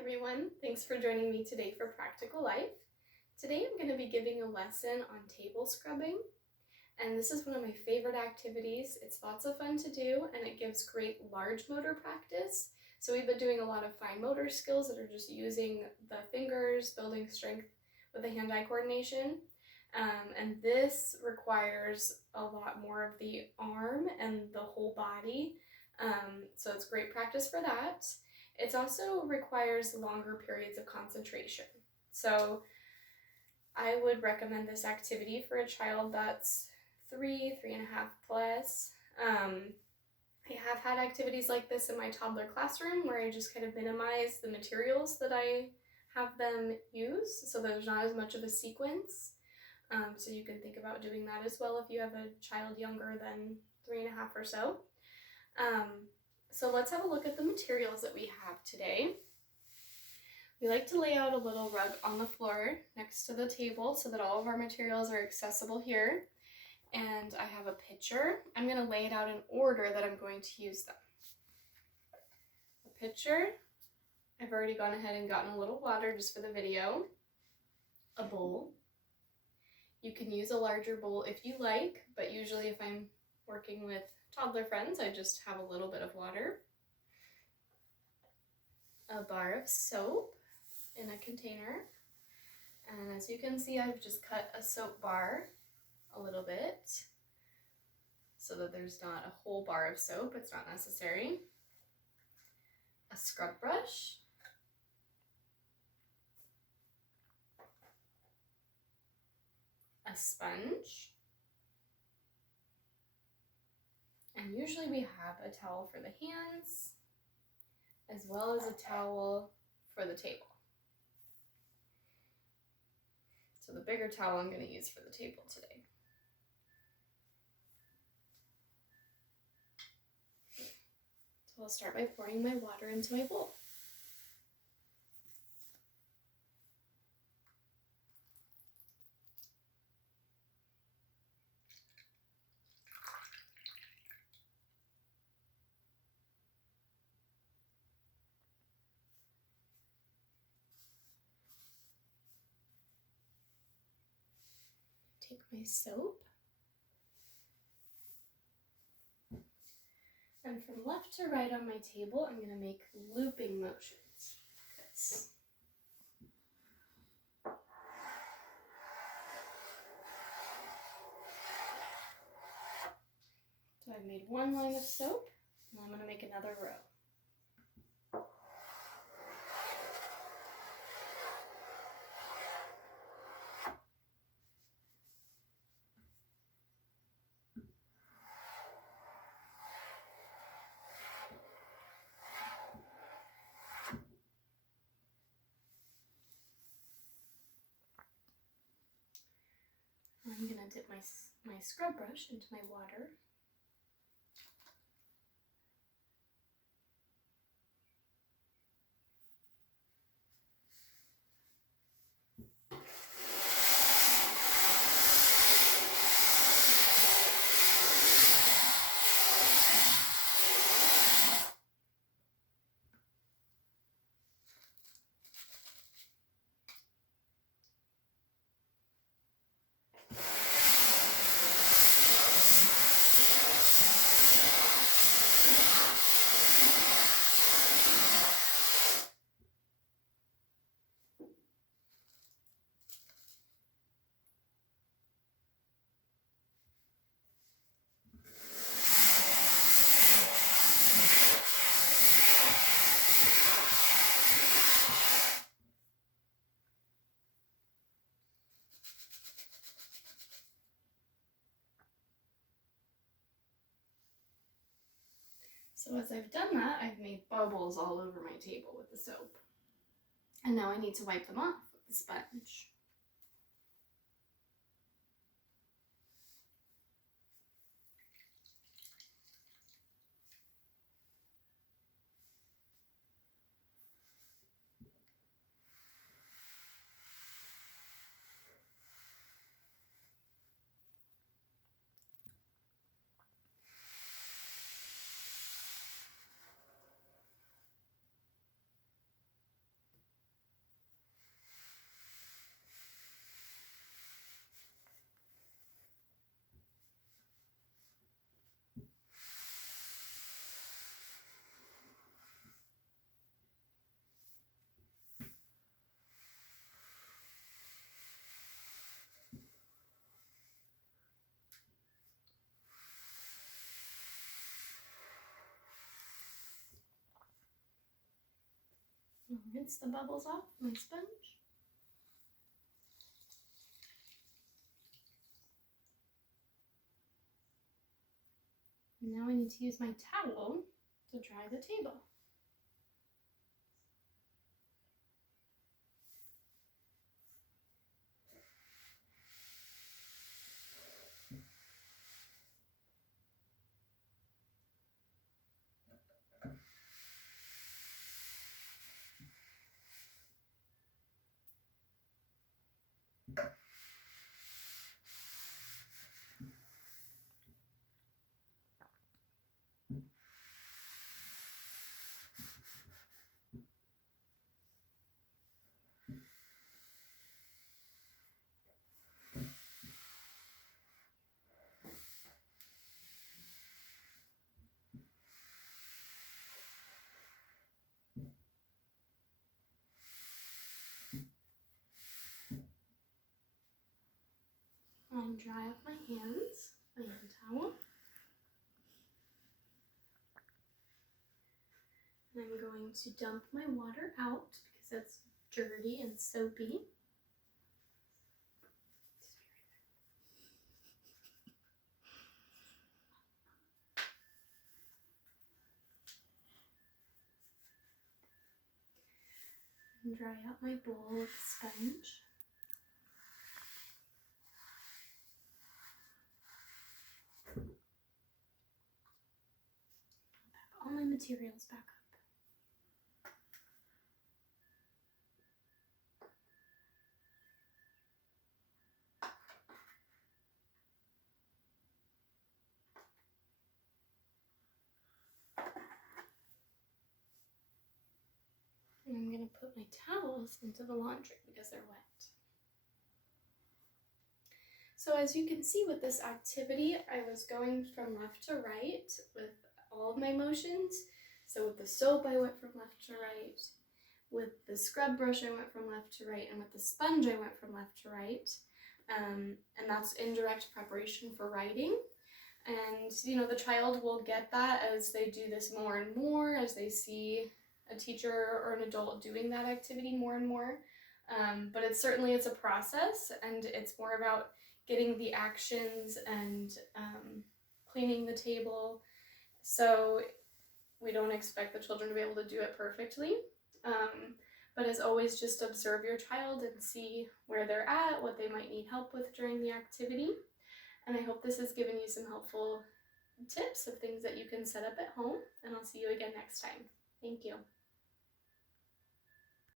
everyone, thanks for joining me today for Practical Life. Today I'm going to be giving a lesson on table scrubbing, and this is one of my favorite activities. It's lots of fun to do and it gives great large motor practice. So we've been doing a lot of fine motor skills that are just using the fingers, building strength with the hand-eye coordination. And this requires a lot more of the arm and the whole body, so it's great practice for that. It also requires longer periods of concentration. So I would recommend this activity for a child that's 3.5 plus. I have had activities like this in my toddler classroom where I just kind of minimize the materials that I have them use, so there's not as much of a sequence. So you can think about doing that as well if you have a child younger than 3.5 or so. So let's have a look at the materials that we have today. We like to lay out a little rug on the floor next to the table so that all of our materials are accessible here. And I have a pitcher. I'm going to lay it out in order that I'm going to use them. A pitcher. I've already gone ahead and gotten a little water just for the video. A bowl. You can use a larger bowl if you like, but usually if I'm working with toddler friends, I just have a little bit of water. A bar of soap in a container. And as you can see, I've just cut a soap bar a little bit so that there's not a whole bar of soap. It's not necessary. A scrub brush. A sponge. And usually we have a towel for the hands as well as a towel for the table. So the bigger towel I'm going to use for the table today. So I'll start by pouring my water into my bowl. Take my soap, and from left to right on my table, I'm going to make looping motions like this. So I've made one line of soap, and I'm going to make another row. I'm going to dip my scrub brush into my water. So as I've done that, I've made bubbles all over my table with the soap. And now I need to wipe them off with the sponge. I'll rinse the bubbles off my sponge. And now I need to use my towel to dry the table. I'll dry up my hands, my hand towel. And I'm going to dump my water out because it's dirty and soapy. And dry out my bowl with a sponge. Pack all my materials back up. And I'm going to put my towels into the laundry because they're wet. So as you can see with this activity, I was going from left to right with all of my motions. So with the soap, I went from left to right. With the scrub brush, I went from left to right. And with the sponge, I went from left to right. And that's indirect preparation for writing. And, you know, the child will get that as they do this more and more, as they see a teacher or an adult doing that activity more and more. But it's a process, and it's more about getting the actions and cleaning the table. So we don't expect the children to be able to do it perfectly. But as always, just observe your child and see where they're at, what they might need help with during the activity. And I hope this has given you some helpful tips of things that you can set up at home. And I'll see you again next time. Thank you.